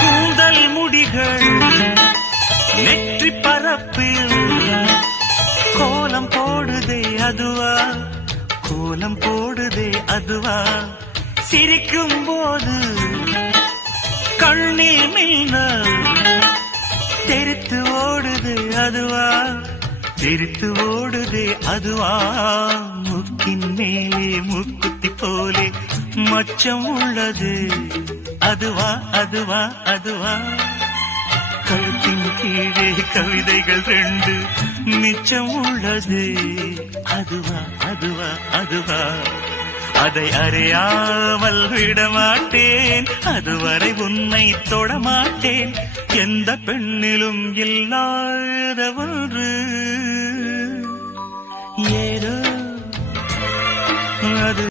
கூந்தல் முடிகள் நெற்றி பரப்பில் கோலம் போடுதே அதுவா, கோலம் போடுதே அதுவா, சிரிக்கும் போது கண்ணீர் மின்னல் தெரித்து ஓடுது அதுவா, தெரித்து ஓடுதே அதுவா, முக்கின் மேலே முக்குத்தி போலே மச்சம் உள்ளது அதுவா, அதுவா, அதுவா, கழுத்தின் கீழே கவிதைகள் 2 மிச்சம் உள்ளது அதுவா, அதுவா, அதுவா, அதை அறியாமல் விடமாட்டேன், அதுவரை உன்னை தொடமாட்டேன், எந்த பெண்ணிலும் இல்லாத ஒன்று ஏதோ அது